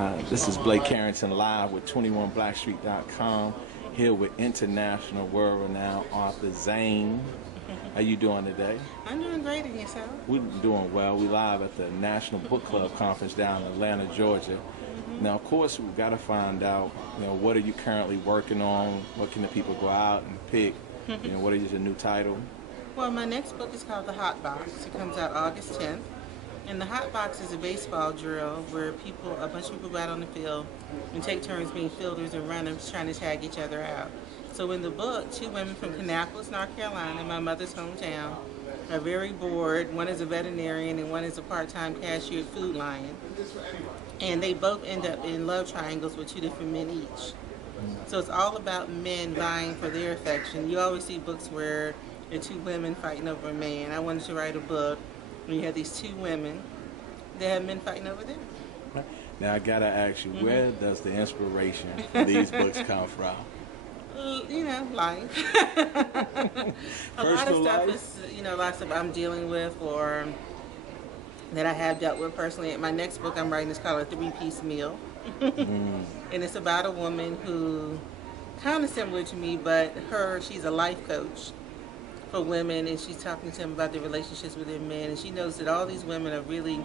This is Blake Carrington live with 21blackstreet.com, here with international world-renowned author Zane. How you doing today? I'm doing great, and yourself? We're doing well. We live at the National Book Club Conference down in Atlanta, Georgia. Now, of course, we've got to find out, what are you currently working on? What can the people go out and pick? What is your new title? Well, my next book is called The Hot Box. It comes out August 10th. And the Hot Box is a baseball drill where a bunch of people go out on the field and take turns being fielders and runners trying to tag each other out. So in the book, two women from Kannapolis, North Carolina, my mother's hometown, are very bored. One is a veterinarian and one is a part-time cashier at Food Lion. And they both end up in love triangles with two different men each. So it's all about men vying for their affection. You always see books where there are two women fighting over a man. I wanted to write a book where you have these two women that have men fighting over them. Now I gotta ask you, where does the inspiration for these books come from? Life. A lot of stuff is, a lot of stuff I'm dealing with or that I have dealt with personally. My next book I'm writing is called A Three-Piece Meal. And it's about a woman who, kind of similar to me, but she's a life coach for women, and she's talking to them about their relationships with their men, and she knows that all these women are really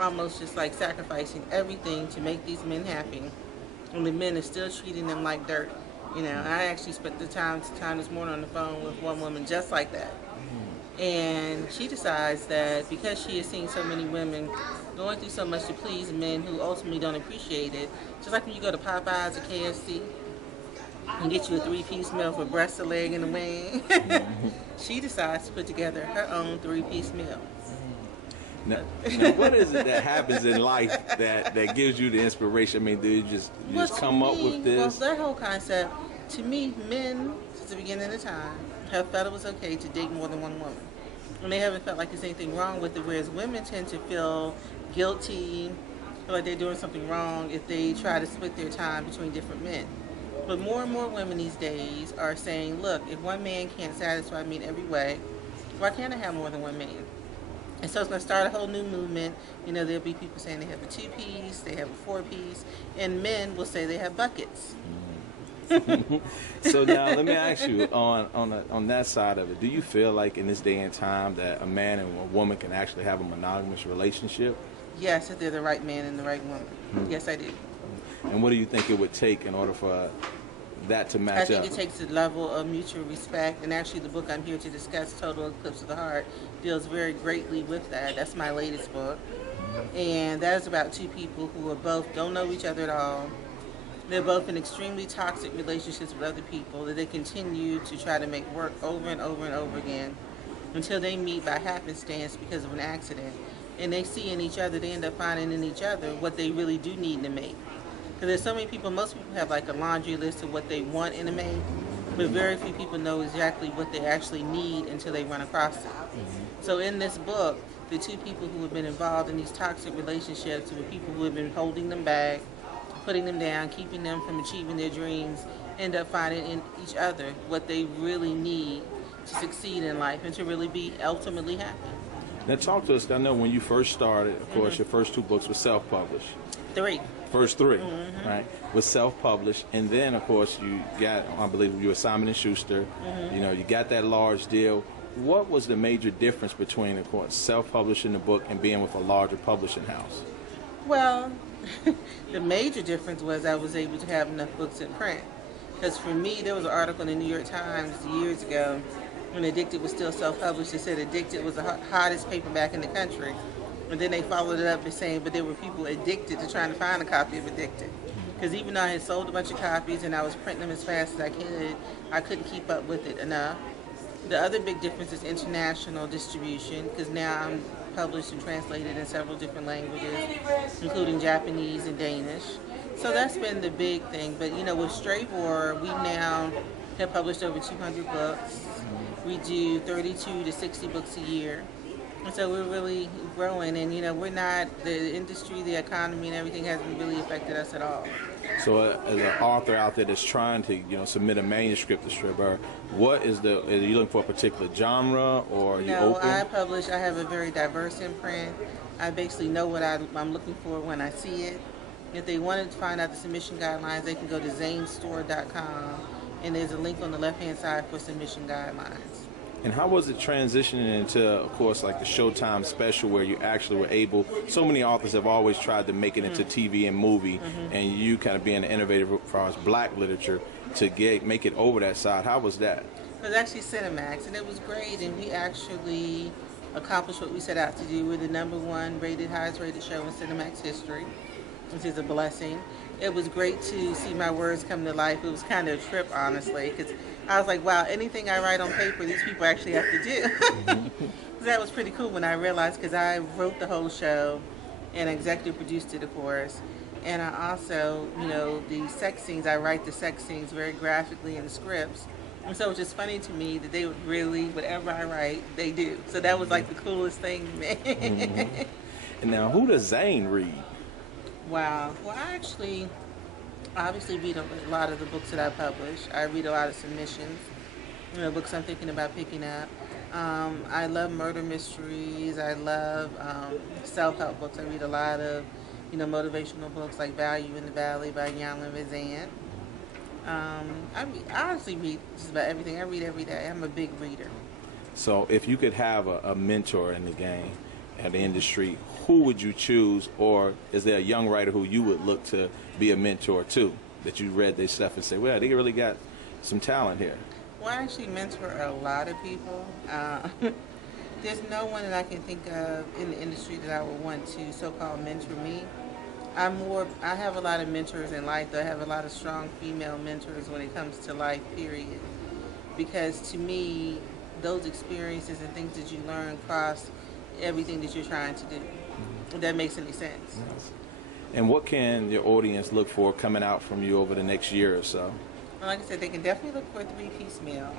almost just like sacrificing everything to make these men happy, and the men are still treating them like dirt. I actually spent the time this morning on the phone with one woman just like that, and she decides that because she has seen so many women going through so much to please men who ultimately don't appreciate it, just like when you go to Popeyes or KFC and get you a three-piece meal for breast, a leg, and a wing. She decides to put together her own three-piece meal. Now, what is it that happens in life that gives you the inspiration? I mean, do you just come up with this? Well, their whole concept, to me, men, since the beginning of time, have felt it was okay to date more than one woman. And they haven't felt like there's anything wrong with it, whereas women tend to feel guilty, feel like they're doing something wrong if they try to split their time between different men. But more and more women these days are saying, look, if one man can't satisfy me in every way, why can't I have more than one man? And so it's going to start a whole new movement. There'll be people saying they have a two-piece, they have a four-piece, and men will say they have buckets. So now let me ask you, on that side of it, do you feel like in this day and time that a man and a woman can actually have a monogamous relationship? Yes, if they're the right man and the right woman. Yes, I do. And what do you think it would take in order for that to match up? I think it takes a level of mutual respect, and actually the book I'm here to discuss, Total Eclipse of the Heart, deals very greatly with that. That's my latest book. And that is about two people who are both don't know each other at all. They're both in extremely toxic relationships with other people that they continue to try to make work over and over and over again until they meet by happenstance because of an accident. And they see in each other, they end up finding in each other what they really do need in a mate. Because there's so many people, most people have like a laundry list of what they want in a mate, but very few people know exactly what they actually need until they run across it. So in this book, the two people who have been involved in these toxic relationships with people who have been holding them back, putting them down, keeping them from achieving their dreams, end up finding in each other what they really need to succeed in life and to really be ultimately happy. Now talk to us. I know when you first started, of course, your first two books were self-published. First three, right, was self-published, and then of course you got, I believe you were Simon & Schuster. You got that large deal. What was the major difference between, of course, self-publishing the book and being with a larger publishing house? Well, the major difference was I was able to have enough books in print. Because for me, there was an article in the New York Times years ago when Addicted was still self-published. It said Addicted was the hottest paperback in the country. And then they followed it up by saying, but there were people addicted to trying to find a copy of Addicted. Because even though I had sold a bunch of copies and I was printing them as fast as I could, I couldn't keep up with it enough. The other big difference is international distribution, because now I'm published and translated in several different languages, including Japanese and Danish. So that's been the big thing. But with Straight War, we now have published over 200 books. We do 32 to 60 books a year. And so we're really growing, and we're not, the industry, the economy, and everything hasn't really affected us at all. So as an author out there that's trying to, submit a manuscript to Stribber, are you looking for a particular genre, or are you open? No, I have a very diverse imprint. I basically know what I'm looking for when I see it. If they wanted to find out the submission guidelines, they can go to zanestore.com, and there's a link on the left-hand side for submission guidelines. And how was it transitioning into, of course, like the Showtime special where you actually were able, so many authors have always tried to make it into TV and movie, and you kind of being an innovator as far as black literature to make it over that side. How was that? It was actually Cinemax, and it was great, and we actually accomplished what we set out to do. We're the #1 highest rated show in Cinemax history, which is a blessing. It was great to see my words come to life. It was kind of a trip, honestly, because I was like, wow, anything I write on paper, these people actually have to do. That was pretty cool when I realized, because I wrote the whole show and executive produced it, of course. And I also, the sex scenes, I write the sex scenes very graphically in the scripts. And so it's just funny to me that they would really, whatever I write, they do. So that was like the coolest thing to me. And now, who does Zane read? Wow. Well, I actually obviously read a lot of the books that I publish. I read a lot of submissions, books I'm thinking about picking up. I love murder mysteries. I love self-help books. I read a lot of, motivational books like Value in the Valley by Yanlin Zane. I honestly read just about everything. I read every day. I'm a big reader. So if you could have a mentor in the game, in the industry, who would you choose, or is there a young writer who you would look to be a mentor to, that you read their stuff and say, well, they really got some talent here? Well, I actually mentor a lot of people. There's no one that I can think of in the industry that I would want to so-called mentor me. I have a lot of mentors in life, though. I have a lot of strong female mentors when it comes to life, period. Because to me, those experiences and things that you learn cross everything that you're trying to do. If that makes any sense. Yes. And what can your audience look for coming out from you over the next year or so? Well, like I said, they can definitely look for a 3-piece meal.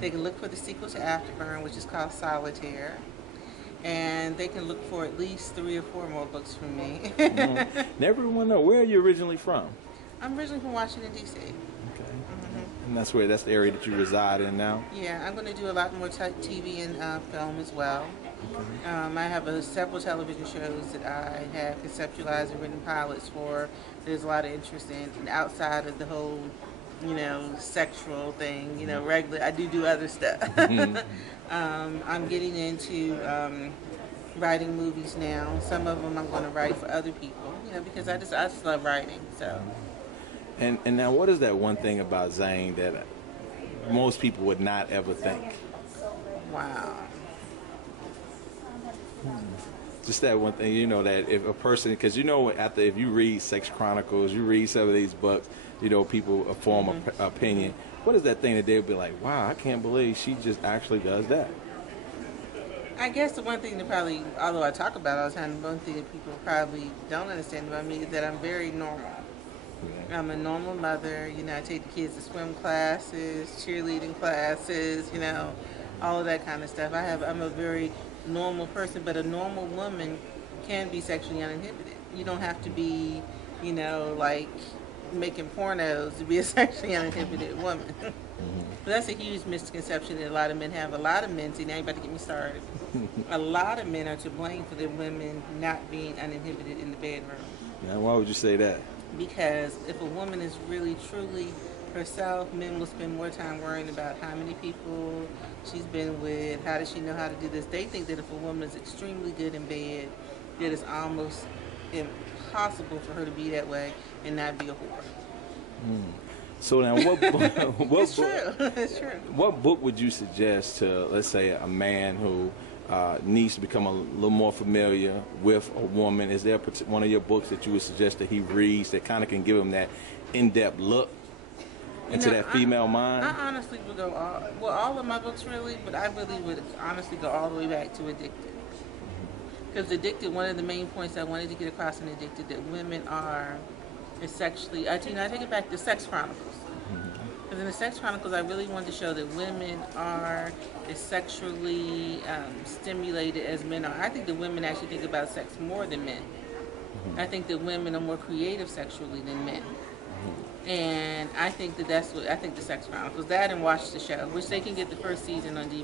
They can look for the sequel to Afterburn, which is called Solitaire. And they can look for at least 3 or 4 more books from me. Never want to know, where are you originally from? I'm originally from Washington, D.C. Okay. And that's the area that you reside in now? Yeah, I'm going to do a lot more TV and film as well. I have several television shows that I have conceptualized and written pilots for. There's a lot of interest in, and outside of the whole, sexual thing, regular. I do other stuff. I'm getting into writing movies now. Some of them I'm going to write for other people, because I just love writing. So. And now, what is that one thing about Zane that most people would not ever think? Wow. Just that one thing, that if a person, because if you read Sex Chronicles, you read some of these books, people form an opinion. What is that thing that they'll be like, wow, I can't believe she just actually does that? I guess the one thing that probably, although I talk about it all the time, one thing that people probably don't understand about me is that I'm very normal. Yeah. I'm a normal mother. I take the kids to swim classes, cheerleading classes, all of that kind of stuff. I'm a very normal person, but a normal woman can be sexually uninhibited. You don't have to be, like making pornos to be a sexually uninhibited woman. But that's a huge misconception that a lot of men have. A lot of men, see, now you're about to get me started. A lot of men are to blame for their women not being uninhibited in the bedroom. Now, why would you say that? Because if a woman is really, truly herself, men will spend more time worrying about how many people she's been with, how does she know how to do this. They think that if a woman is extremely good in bed, that it's almost impossible for her to be that way and not be a whore. So now, It's true. It's true. What book would you suggest to, let's say, a man who needs to become a little more familiar with a woman? Is there one of your books that you would suggest that he reads that kind of can give him that in-depth look into that female mind? I honestly would go all of my books really, but I really would honestly go all the way back to Addicted. Because Addicted, one of the main points I wanted to get across in Addicted, that women are sexually, I take it back to Sex Chronicles. Because in the Sex Chronicles, I really wanted to show that women are as sexually stimulated as men are. I think that women actually think about sex more than men. I think that women are more creative sexually than men. And I think that's what I think the Sex Chronicles. That and watch the show, which they can get the first season on DVD.